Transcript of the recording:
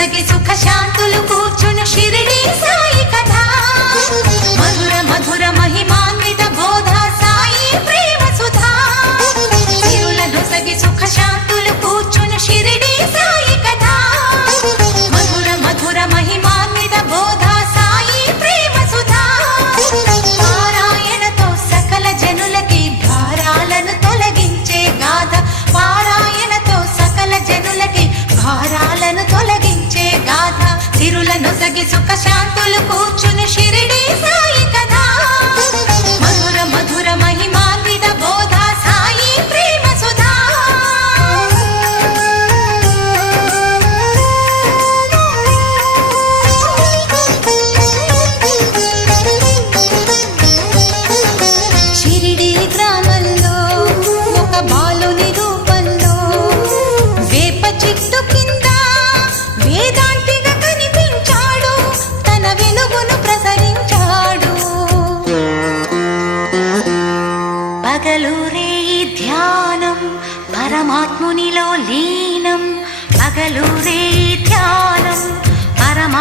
నొసగి సుఖ శాంతులు కూర్చును షిరిడి సాయి కథ మధుర మధుర మహిమాన్విత బోధ సాయి ప్రేమ సుధా సిరుల నొసగి సుఖ శాంతులు కూర్చును షిరిడి సాయి కథ మధుర మధుర మహిమాన్విత బోధ సాయి ప్రేమ సుధా పారాయణతో సకల జనులకి భారాలను తొలగించే గాథ పారాయణతో సకల జనులకి భారాలను తొలగించే గాథ సిరుల నొసగి సుఖ శాంతులు కూర్చుని షిరిడి సాయి కథ మధుర మధుర మహిమాన్విత బోధ సాయి ప్రేమ సుధా షిరిడి గ్రామంలో ఒక బాలుని రూపంలో వేప చెట్టు కింద వేదాంతిగా కనిపించాడు తన వెలుగును ప్రసరించాడు పగలూరే ధ్యానం పరమాత్మునిలో లీనం పగలూరే ధ్యానం పరమా